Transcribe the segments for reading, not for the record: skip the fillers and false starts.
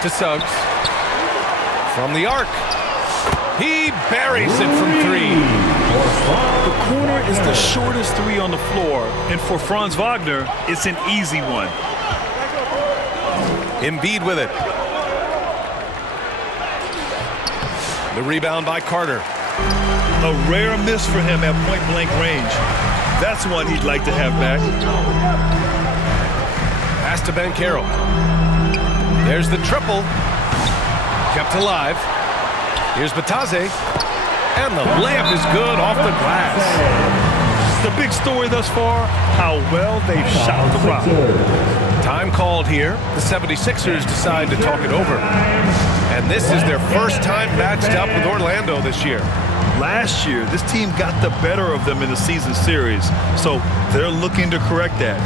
Back to Suggs. From the arc. He buries it from 3. The corner is the shortest 3 on the floor, and for Franz Wagner, it's an easy one. Embiid with it. The rebound by Carter. A rare miss for him at point-blank range. That's one he'd like to have back. Pass to Banchero. There's the triple. Kept alive. Here's Batadze. And the layup is good off the glass. The big story thus far, how well they've shot the rock. Time called here. The 76ers decide to talk it over. And this is their first time matched up with Orlando this year. Last year, this team got the better of them in the season series, so they're looking to correct that.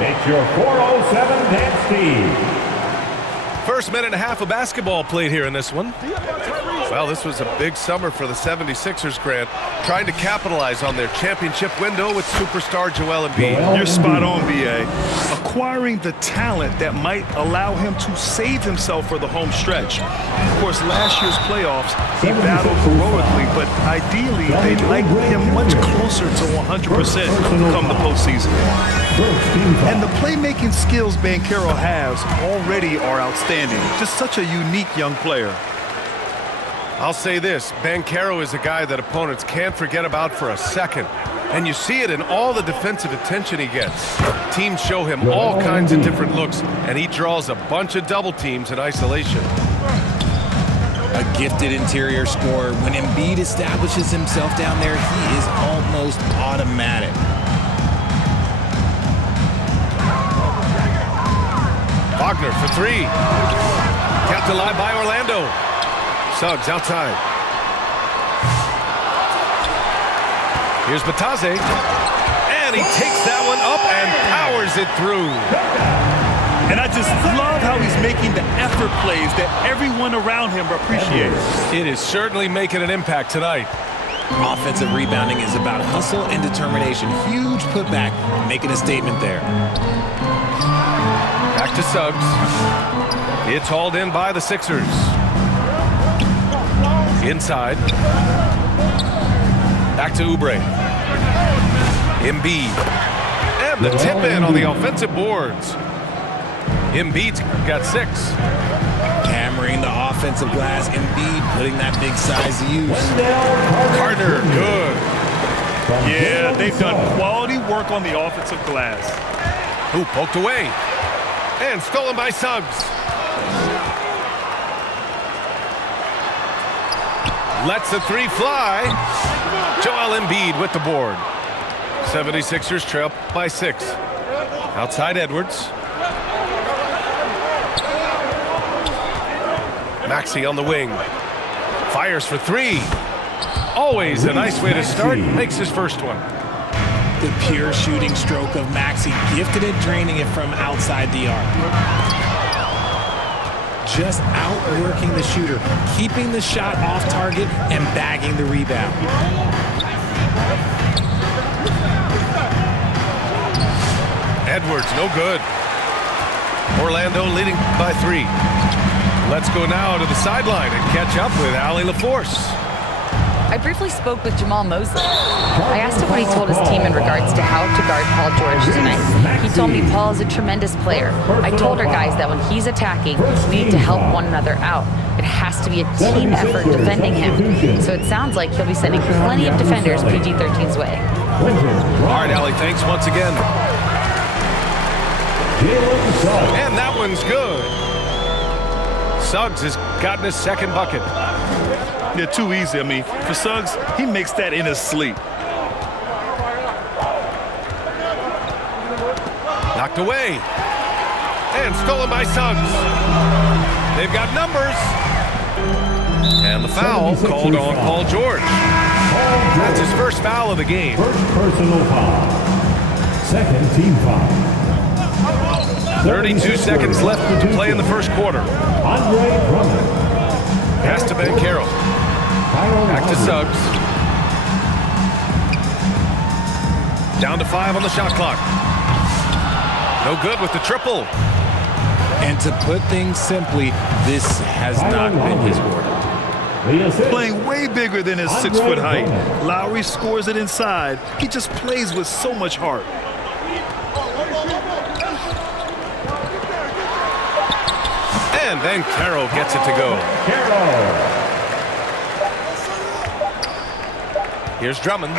It's your 407 dance team. First minute and a half of basketball played here in this one. Well, this was a big summer for the 76ers, Grant, trying to capitalize on their championship window with superstar Joel Embiid. You're spot on, B.A. Acquiring the talent that might allow him to save himself for the home stretch. Of course, last year's playoffs, he battled heroically, but ideally, they'd like him much closer to 100% come the postseason. And the playmaking skills Banchero has already are outstanding. Just such a unique young player. I'll say this, Banchero is a guy that opponents can't forget about for a second. And you see it in all the defensive attention he gets. Teams show him all kinds of different looks, and he draws a bunch of double teams in isolation. A gifted interior scorer. When Embiid establishes himself down there, he is almost automatic. Wagner for 3. Kept alive by Orlando. Suggs outside. Here's Batadze. And he takes that one up and powers it through. And I just love how he's making the effort plays that everyone around him appreciates. It is certainly making an impact tonight. Offensive rebounding is about hustle and determination. Huge putback, making a statement there. Back to Suggs. It's hauled in by the Sixers. Inside. Back to Oubre. Embiid. And the tip in on the offensive boards. Embiid's got 6. Hammering the offensive glass. Embiid putting that big size to use. Carter, good. Yeah, they've done quality work on the offensive glass. Who poked away. And stolen by Suggs. Lets the 3 fly. Joel Embiid with the board. 76ers trail by 6. Outside Edwards. Maxey on the wing. Fires for 3. Always a nice way to start. Makes his first one. The pure shooting stroke of Maxey, gifted at draining it from outside the arc. Just outworking the shooter, keeping the shot off target and bagging the rebound. Edwards, no good. Orlando leading by 3. Let's go now to the sideline and catch up with Allie LaForce. I briefly spoke with Jamal Mosley. I asked him what he told his team in regards to how to guard Paul George tonight. He told me Paul is a tremendous player. I told our guys that when he's attacking, we need to help one another out. It has to be a team effort defending him. So it sounds like he'll be sending plenty of defenders PG-13's way. All right, Allie, thanks once again. And that one's good. Suggs has gotten his second bucket. They're too easy. I mean, for Suggs, he makes that in his sleep. Knocked away. And stolen by Suggs. They've got numbers. And the foul called on Paul George. That's his first foul of the game. First personal foul. Second team foul. 32 seconds left to play in the first quarter. Andre Drummond. Pass to Banchero. Back to Suggs. Down to 5 on the shot clock. No good with the triple. And to put things simply, this has not been his quarter. Playing way bigger than his 6-foot height. Lowry scores it inside. He just plays with so much heart. And then Banchero gets it to go. Here's Drummond.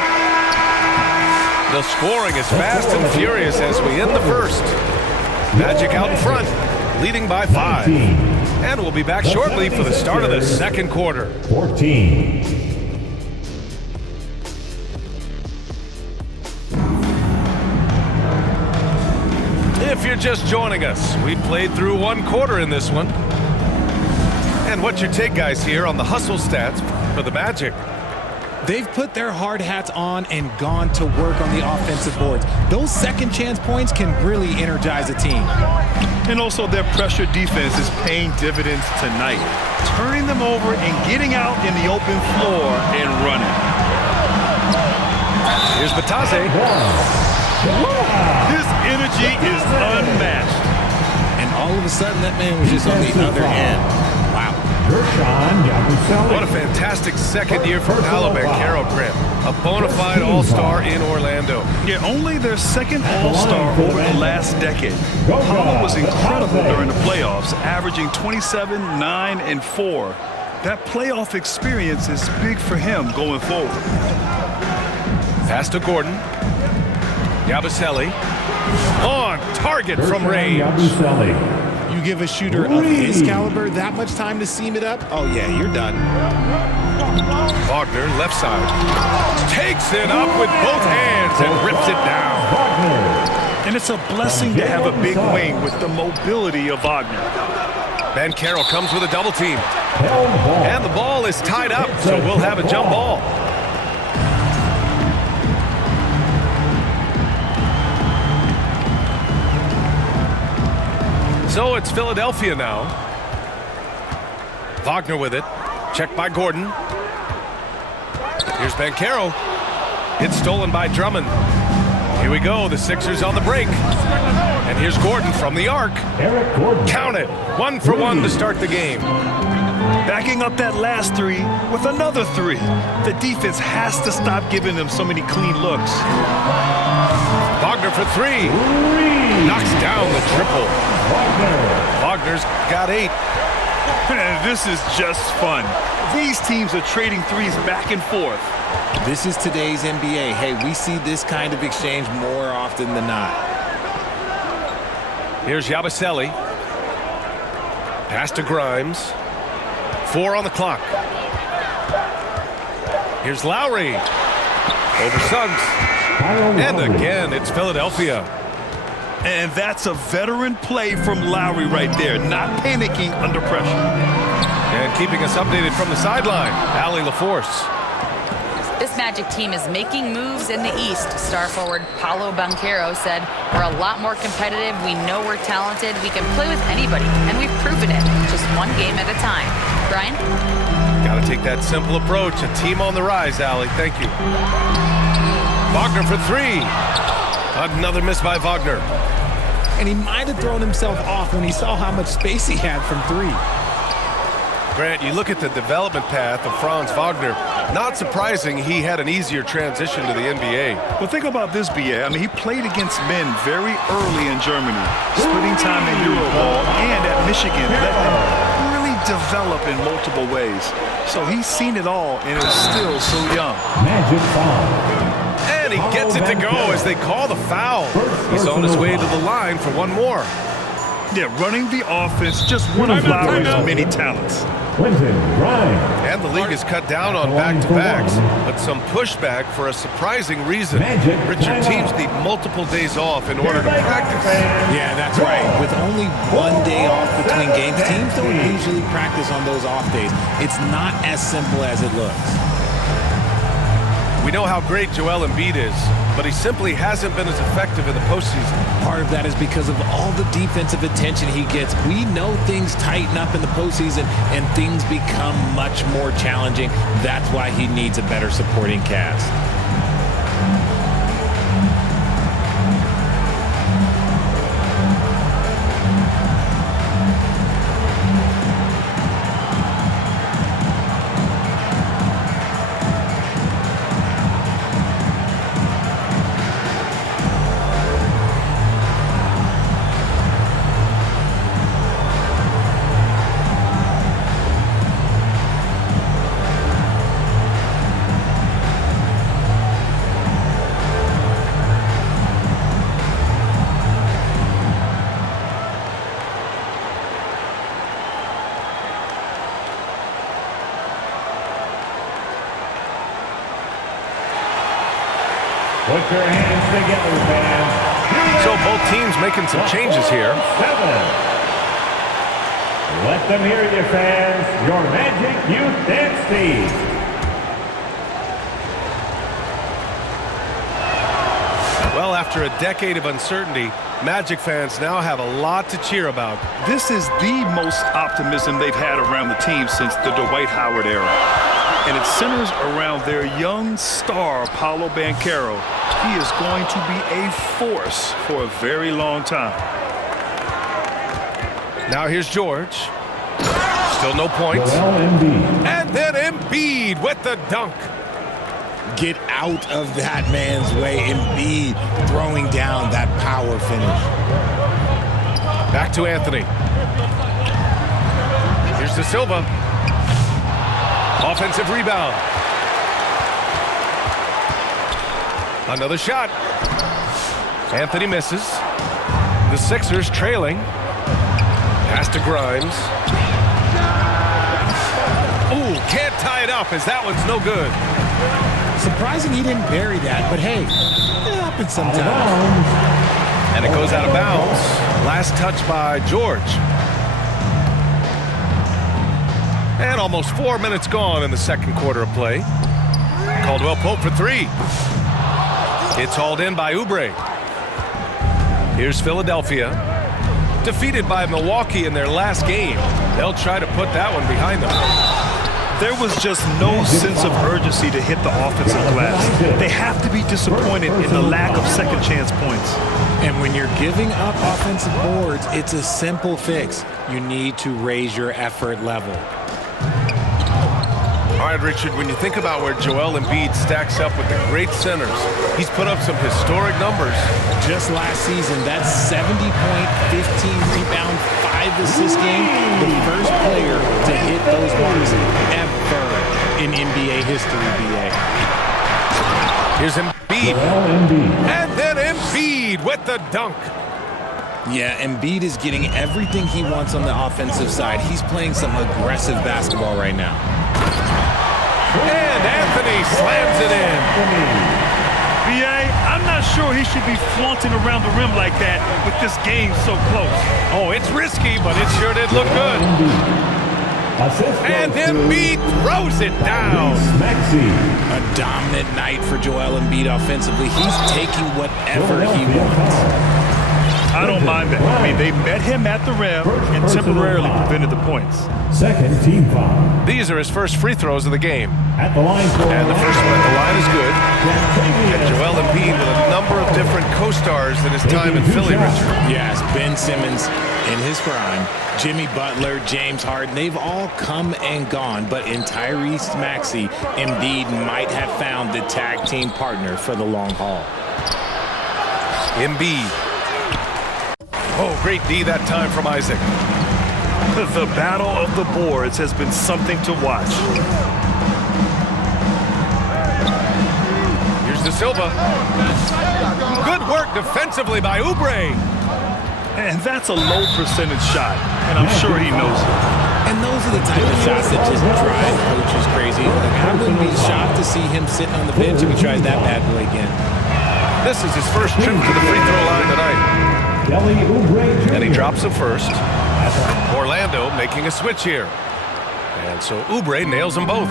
The scoring is fast and furious as we end the first. Magic out in front, leading by 5. And we'll be back shortly for the start of the second quarter. 14. If you're just joining us, we played through one quarter in this one. And what's your take, guys, here on the hustle stats for the Magic? They've put their hard hats on and gone to work on the offensive boards. Those second chance points can really energize a team. And also their pressure defense is paying dividends tonight. Turning them over and getting out in the open floor and running. Here's Batase. His energy is unmatched. And all of a sudden, that man was just on the other end. Wow. What a fantastic second year for Paolo Banchero, Grant. A bona fide all-star in Orlando. Yeah, only their second all-star over the last decade. Paolo was incredible during the playoffs, averaging 27, 9, and 4. That playoff experience is big for him going forward. Pass to Gordon. Yabusele. On target from range. You give a shooter of his caliber that much time to seam it up, oh yeah, you're done. Wagner, left side. Takes it up with both hands and rips it down. And it's a blessing to have a big wing with the mobility of Wagner. Banchero comes with a double team. And the ball is tied up, so we'll have a jump ball. So it's Philadelphia now. Wagner with it. Checked by Gordon. Here's Banchero. It's stolen by Drummond. Here we go. The Sixers on the break. And here's Gordon from the arc. Count it. 1 for 1 to start the game. Backing up that last 3 with another 3. The defense has to stop giving them so many clean looks. Wagner for 3. Knocks down the triple. Wagner's got 8. And this is just fun. These teams are trading threes back and forth. This is today's NBA. Hey, we see this kind of exchange more often than not. Here's Yabusele. Pass to Grimes. 4 on the clock. Here's Lowry. Over Suggs. And again, it's Philadelphia. And that's a veteran play from Lowry right there, not panicking under pressure. And keeping us updated from the sideline, Allie LaForce. This Magic team is making moves in the East. Star forward Paolo Banchero said, "We're a lot more competitive. We know we're talented. We can play with anybody, and we've proven it. Just one game at a time." Brian? Got to take that simple approach. A team on the rise, Allie. Thank you. Wagner for 3. Another miss by Wagner. And he might have thrown himself off when he saw how much space he had from 3. Grant, you look at the development path of Franz Wagner. Not surprising he had an easier transition to the NBA. Well, think about this, B.A. I mean, he played against men very early in Germany, splitting time in Euroball and at Michigan. Let him really develop in multiple ways. So he's seen it all and is still so young. Magic foul. And he gets it to go as they call the foul. He's on his way to the line for one more. Yeah, running the offense, just one of Lowry's many talents. Quentin Grimes. And the league has cut down on back-to-backs, but some pushback for a surprising reason. Richard, teams need multiple days off in order to practice. Yeah, that's right. With only one day off between games, teams don't usually practice on those off days. It's not as simple as it looks. We know how great Joel Embiid is, but he simply hasn't been as effective in the postseason. Part of that is because of all the defensive attention he gets. We know things tighten up in the postseason and things become much more challenging. That's why he needs a better supporting cast. Put your hands together, fans. So both teams making some changes here. 7. Let them hear you, fans. Your Magic Youth Dance Team. Well, after a decade of uncertainty, Magic fans now have a lot to cheer about. This is the most optimism they've had around the team since the Dwight Howard era. And it centers around their young star, Paolo Banchero. He is going to be a force for a very long time. Now here's George. Still no points. Joel Embiid. And then Embiid with the dunk. Get out of that man's way. Embiid throwing down that power finish. Back to Anthony. Here's De Silva. Offensive rebound. Another shot. Anthony misses. The Sixers trailing. Pass to Grimes. Ooh, can't tie it up as that one's no good. Surprising he didn't bury that, but hey, it happens sometimes. And it goes out of bounds. Last touch by George. And almost 4 minutes gone in the second quarter of play. Caldwell Pope for three. It's hauled in by Oubre. Here's Philadelphia. Defeated by Milwaukee in their last game. They'll try to put that one behind them. There was just no sense of urgency to hit the offensive glass. They have to be disappointed in the lack of second chance points. And when you're giving up offensive boards, it's a simple fix. You need to raise your effort level. All right, Richard, when you think about where Joel Embiid stacks up with the great centers, he's put up some historic numbers. Just last season, that 70-point, 15-rebound, 5-assist game, the first player to hit those marks ever in NBA history, BA. Here's Embiid. And then Embiid with the dunk. Yeah, Embiid is getting everything he wants on the offensive side. He's playing some aggressive basketball right now. And Anthony slams it in. B.A., I'm not sure he should be flaunting around the rim like that with this game so close. Oh, it's risky, but it sure did look good. And Embiid throws it down. A dominant night for Joel Embiid offensively. He's taking whatever he wants. I don't mind that. I mean, they met him at the rim and temporarily prevented the points. Second team foul. These are his first free throws of the game. At the line for And the first one at the line is good. And Joel Embiid with a number of different co-stars in his time in Philly, Richard. Yes, Ben Simmons in his prime, Jimmy Butler, James Harden, they've all come and gone, but in Tyrese Maxey, Embiid might have found the tag team partner for the long haul. Embiid. Oh, great D that time from Isaac. The battle of the boards has been something to watch. Here's De Silva. Good work defensively by Oubre. And that's a low percentage shot, and I'm sure he knows it. And those are the type of shots that just drive coaches crazy. Like, I wouldn't be shocked to see him sitting on the bench if he tries that bad boy again. This is his first trip to the free throw line tonight. Kelly Oubre Jr. And he drops it first. Orlando making a switch here. And so Oubre nails them both.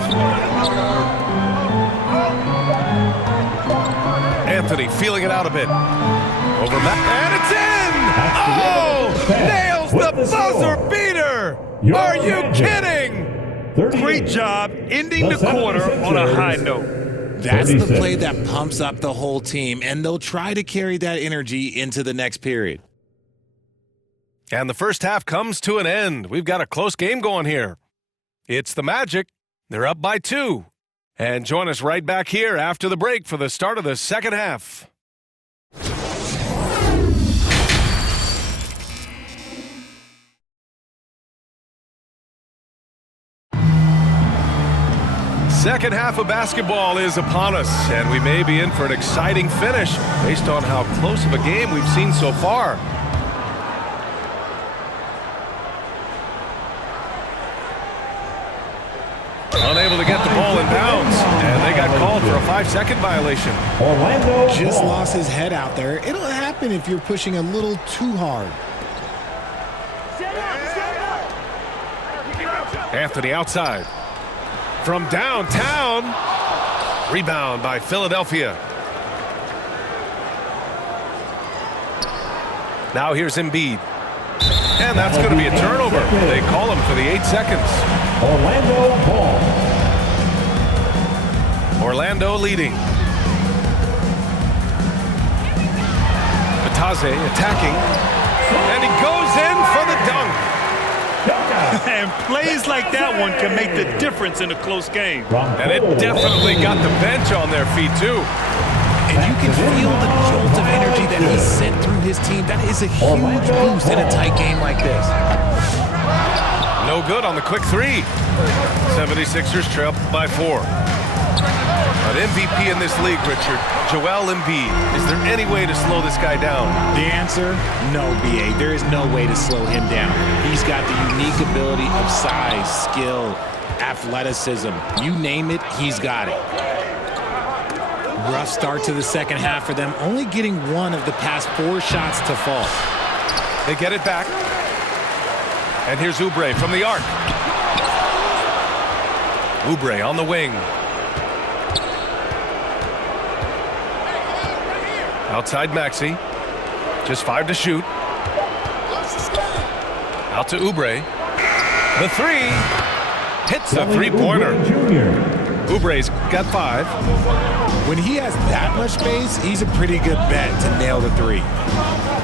Anthony feeling it out a bit. Over and it's in! Oh! Nails the buzzer beater! Are you kidding? Great job ending the quarter on a high note. That's the play that pumps up the whole team, and they'll try to carry that energy into the next period. And the first half comes to an end. We've got a close game going here. It's the Magic. They're up by 2. And join us right back here after the break for the start of the second half. Second half of basketball is upon us, and we may be in for an exciting finish based on how close of a game we've seen so far. Unable to get the ball in bounds, and they got called for a 5-second violation. Orlando Just ball. lost his head out there. It'll happen if you're pushing a little too hard. Anthony outside. From downtown. Rebound by Philadelphia. Now here's Embiid. And that's going to be a turnover. They call him for the 8 seconds. Orlando ball. Orlando leading. Bataze attacking. And he goes in for the dunk. And plays like that one can make the difference in a close game. And it definitely got the bench on their feet, too. And you can feel the jolt of energy that he sent through his team. That is a huge boost in a tight game like this. No good on the quick 3. 76ers trail by 4. An MVP in this league, Richard, Joel Embiid. Is there any way to slow this guy down? The answer, no, B.A. There is no way to slow him down. He's got the unique ability of size, skill, athleticism. You name it, he's got it. Rough start to the second half for them, only getting one of the past 4 shots to fall. They get it back. And here's Oubre from the arc. Oubre on the wing. Outside Maxey. Just 5 to shoot. Out to Oubre. The 3. Hits a three-pointer. Oubre's got 5. When he has that much space, he's a pretty good bet to nail the 3.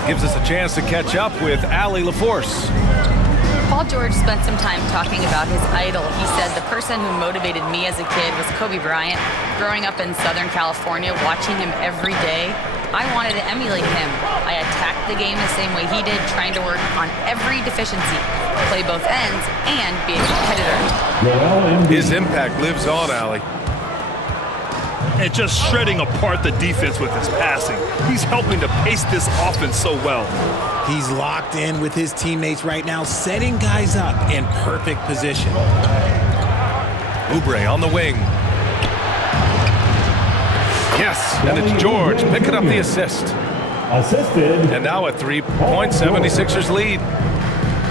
Gives us a chance to catch up with Allie LaForce. Paul George spent some time talking about his idol. He said, the person who motivated me as a kid was Kobe Bryant. Growing up in Southern California, watching him every day, I wanted to emulate him. I attacked the game the same way he did, trying to work on every deficiency, play both ends, and be a competitor. His impact lives on, Allie. And just shredding apart the defense with his passing. He's helping to pace this offense so well. He's locked in with his teammates right now, setting guys up in perfect position. Oubre on the wing. Yes, and it's George picking up the assist. Assisted. And now a 3-point 76ers lead.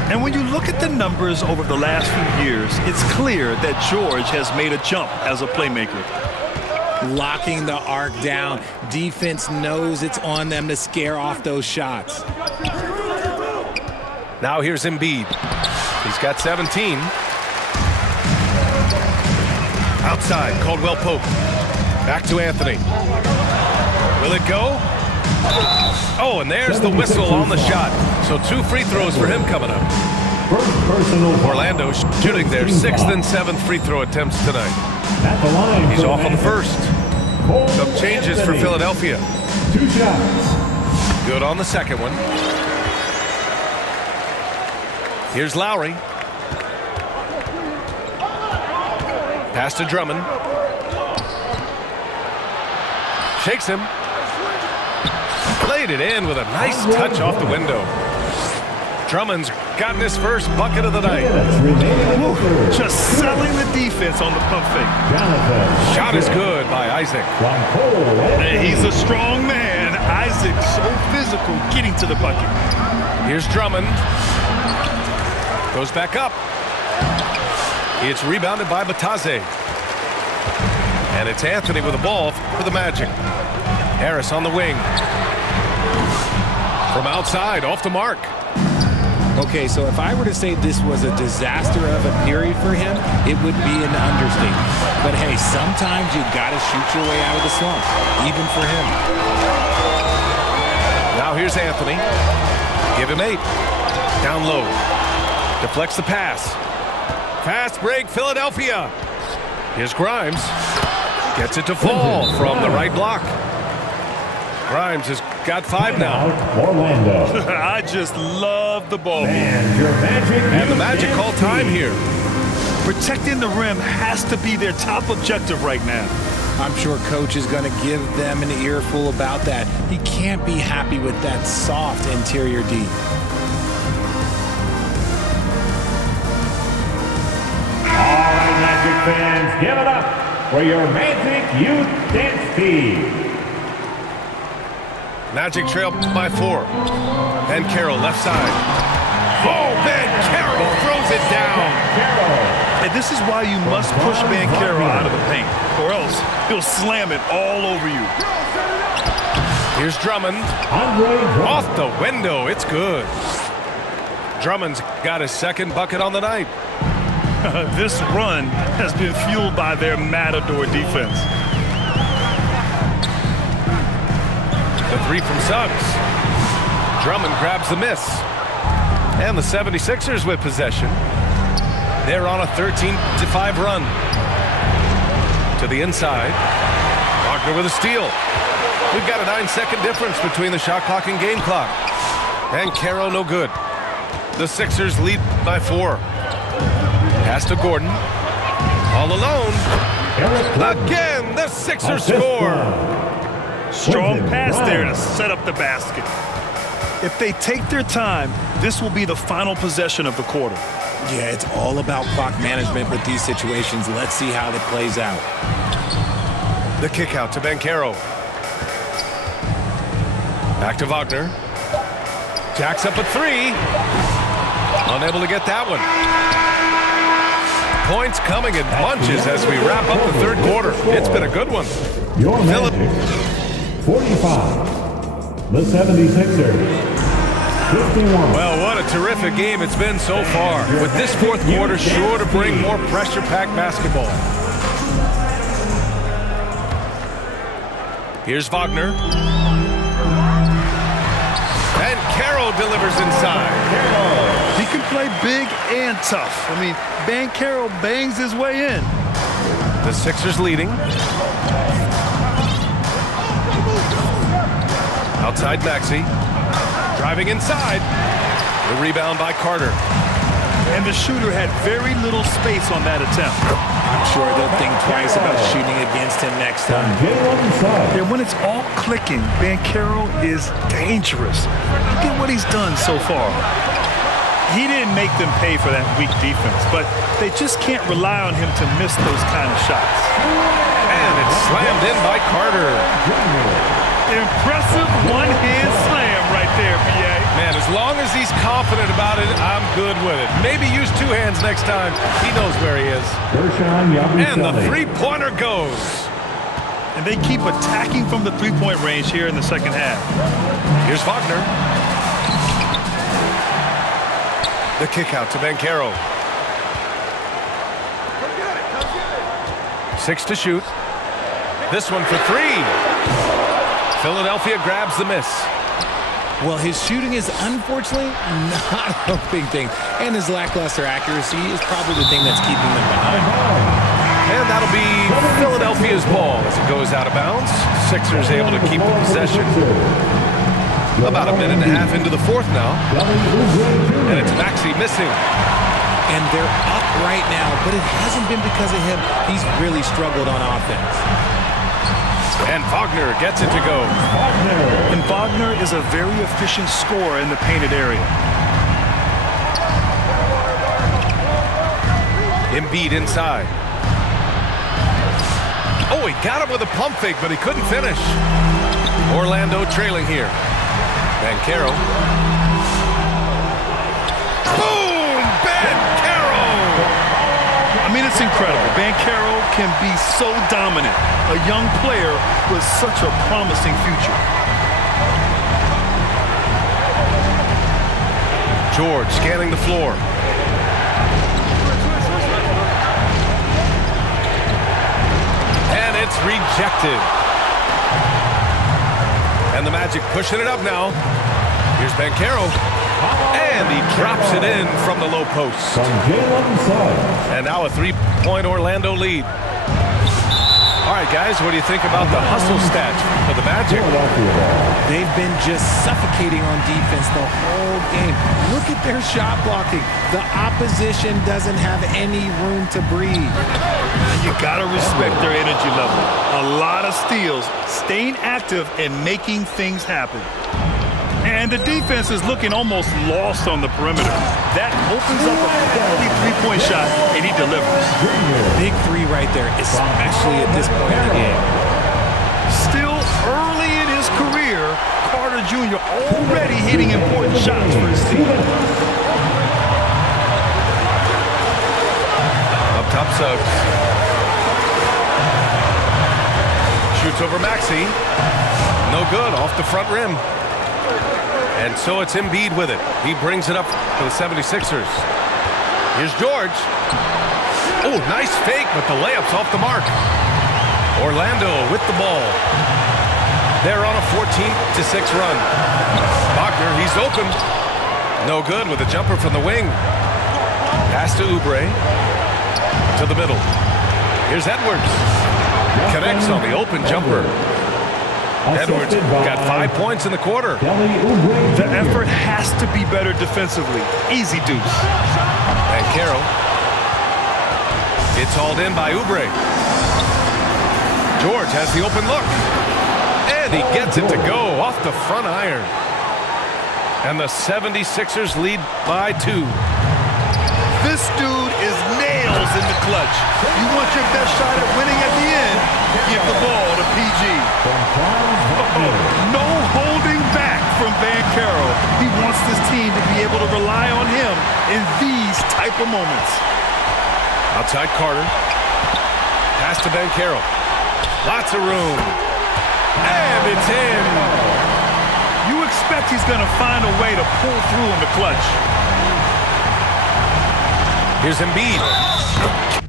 And when you look at the numbers over the last few years, it's clear that George has made a jump as a playmaker. Locking the arc down. Defense knows it's on them to scare off those shots. Now here's Embiid. He's got 17. Outside, Caldwell Pope. Back to Anthony. Will it go? Oh, and there's the whistle on the shot. So 2 free throws for him coming up. First personal. Orlando shooting their 6th and 7th free throw attempts tonight. At the line. He's off on the first. Some changes for Philadelphia. 2 shots. Good on the second one. Here's Lowry. Pass to Drummond. Shakes him. Played it in with a nice touch off the window. Drummond's gotten his first bucket of the night. Woo, just selling the defense on the pump fake. Shot is good by Isaac. And he's a strong man. Isaac so physical getting to the bucket. Here's Drummond. Goes back up. It's rebounded by Batase. And it's Anthony with the ball for the Magic. Harris on the wing. From outside, off the mark. Okay, so if I were to say this was a disaster of a period for him, it would be an understatement. But hey, sometimes you got to shoot your way out of the slump, even for him. Now here's Anthony. Give him 8. Down low. Deflects the pass. Fast break, Philadelphia. Here's Grimes. Gets it to fall from the right block. Grimes has got 5 now. Orlando. I just love the ball. And the Magic call time here. Protecting the rim has to be their top objective right now. I'm sure coach is going to give them an earful about that. He can't be happy with that soft interior D. All right, Magic fans, give it up for your Magic Youth Dance Team. Magic trail by 4. Ben Carroll left side. Oh, Ben Carroll throws it down. And this is why you must push Banchero out of the paint, or else he'll slam it all over you. Here's Drummond. Off the window. It's good. Drummond's got his second bucket on the night. This run has been fueled by their Matador defense. The 3 from Suggs. Drummond grabs the miss. And the 76ers with possession. They're on a 13-5 run. To the inside. Wagner with a steal. We've got a 9-second difference between the shot clock and game clock. And Caro no good. The Sixers lead by 4. Pass to Gordon. All alone. Again, the Sixers score. Strong pass there to set up the basket. If they take their time, this will be the final possession of the quarter. Yeah, it's all about clock management with these situations. Let's see how that plays out. The kick out to Banchero. Back to Wagner. Jacks up a 3. Unable to get that one. Points coming in bunches as we wrap up the third quarter. It's been a good one. Your Magic, 45. The 76ers, 51. Well, what a terrific game it's been so far. With this fourth quarter sure to bring more pressure-packed basketball. Here's Wagner. And Caro delivers inside. He can play big and tough. I mean, Banchero bangs his way in. The Sixers leading. Outside Maxey. Driving inside. The rebound by Carter. And the shooter had very little space on that attempt. I'm sure they'll think twice about shooting against him next time. And when it's all clicking, Banchero is dangerous. Look at what he's done so far. He didn't make them pay for that weak defense, but they just can't rely on him to miss those kind of shots. And it's slammed in by Carter. Impressive one-hand slam right there, B.A. Man, as long as he's confident about it, I'm good with it. Maybe use 2 hands next time. He knows where he is. And the three-pointer goes. And they keep attacking from the three-point range here in the second half. Here's Wagner. The kick out to Banchero. 6 to shoot. This one for 3. Philadelphia grabs the miss. Well, his shooting is unfortunately not a big thing, and his lackluster accuracy is probably the thing that's keeping them behind. And that'll be Philadelphia's ball as it goes out of bounds. Sixers able to keep the possession. About a minute and a half into the fourth now. And it's Maxey missing. And they're up right now, but it hasn't been because of him. He's really struggled on offense. And Wagner gets it to go. And Wagner is a very efficient scorer in the painted area. Embiid inside. Oh, he got him with a pump fake, but he couldn't finish. Orlando trailing here. Banchero. Boom! Banchero! I mean, it's incredible. Banchero can be so dominant. A young player with such a promising future. George scanning the floor. And it's rejected. And the Magic pushing it up now. Here's Banchero. And he drops it in from the low post. And now a three-point Orlando lead. All right, guys, what do you think about the hustle stats for the Magic? They've been just suffocating on defense the whole game. Look at their shot blocking. The opposition doesn't have any room to breathe. You gotta respect their energy level. A lot of steals, staying active and making things happen. And the defense is looking almost lost on the perimeter. That opens up a quality three-point shot, and he delivers. Big three right there, especially at this point in the game. Still early in his career, Carter Jr. already hitting important shots for his team. Up top, Suggs. Shoots over Maxey. No good, off the front rim. And so it's Embiid with it. He brings it up for the 76ers. Here's George. Oh, nice fake, but the layup's off the mark. Orlando with the ball. They're on a 14-6 run. Wagner, he's open. No good with a jumper from the wing. Pass to Oubre. To the middle. Here's Edwards. Connects on the open jumper. Edwards got 5 points in the quarter. The effort has to be better defensively. Easy deuce. Banchero. It's hauled in by Oubre. George has the open look. And he gets it to go off the front iron. And the 76ers lead by 2. This dude is nails in the clutch. You want your best shot at winning at the end, give the ball to PG. No holding back from Banchero. He wants this team to be able to rely on him in these type of moments. Outside Carter. Pass to Banchero. Lots of room. And it's in. You expect he's going to find a way to pull through in the clutch. Here's Embiid.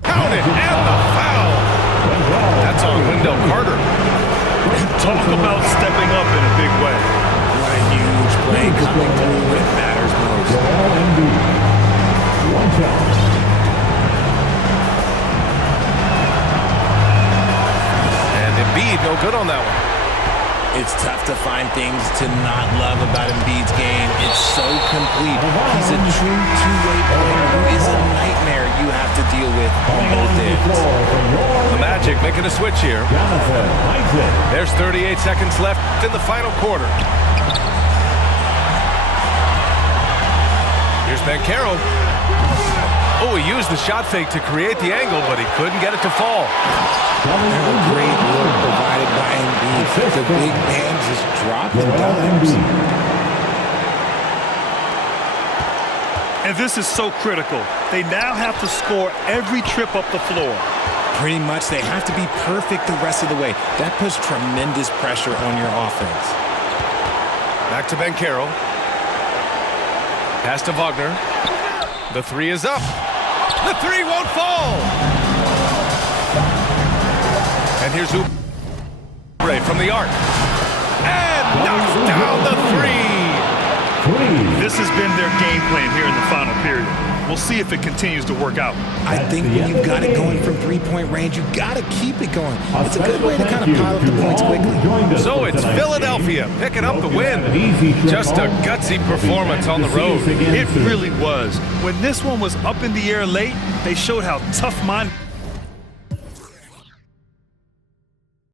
Count it, and the foul. That's on Wendell Carter. Talk about stepping up in a big way. What a huge play coming through when it matters most. And Embiid, no good on that one. It's tough to find things to not love about Embiid's game. It's so complete. He's a true two-way player who is a nightmare you have to deal with on both ends. The Magic making a switch here. There's 38 seconds left in the final quarter. Here's Banchero. Oh, he used the shot fake to create the angle, but he couldn't get it to fall. A great look provided by Embiid. The big man just dropped the dimes. And this is so critical. They now have to score every trip up the floor. Pretty much, they have to be perfect the rest of the way. That puts tremendous pressure on your offense. Back to Banchero. Pass to Wagner. The three is up. The three won't fall. And here's Oubre from the arc. And knocks down the three. This has been their game plan here in the final period. We'll see if it continues to work out. I think when you've got it going from three-point range, you've got to keep it going. It's a good way to kind of pile up the points quickly. So it's Philadelphia picking up the win. Just a gutsy performance on the road. It really was. When this one was up in the air late, they showed how tough-minded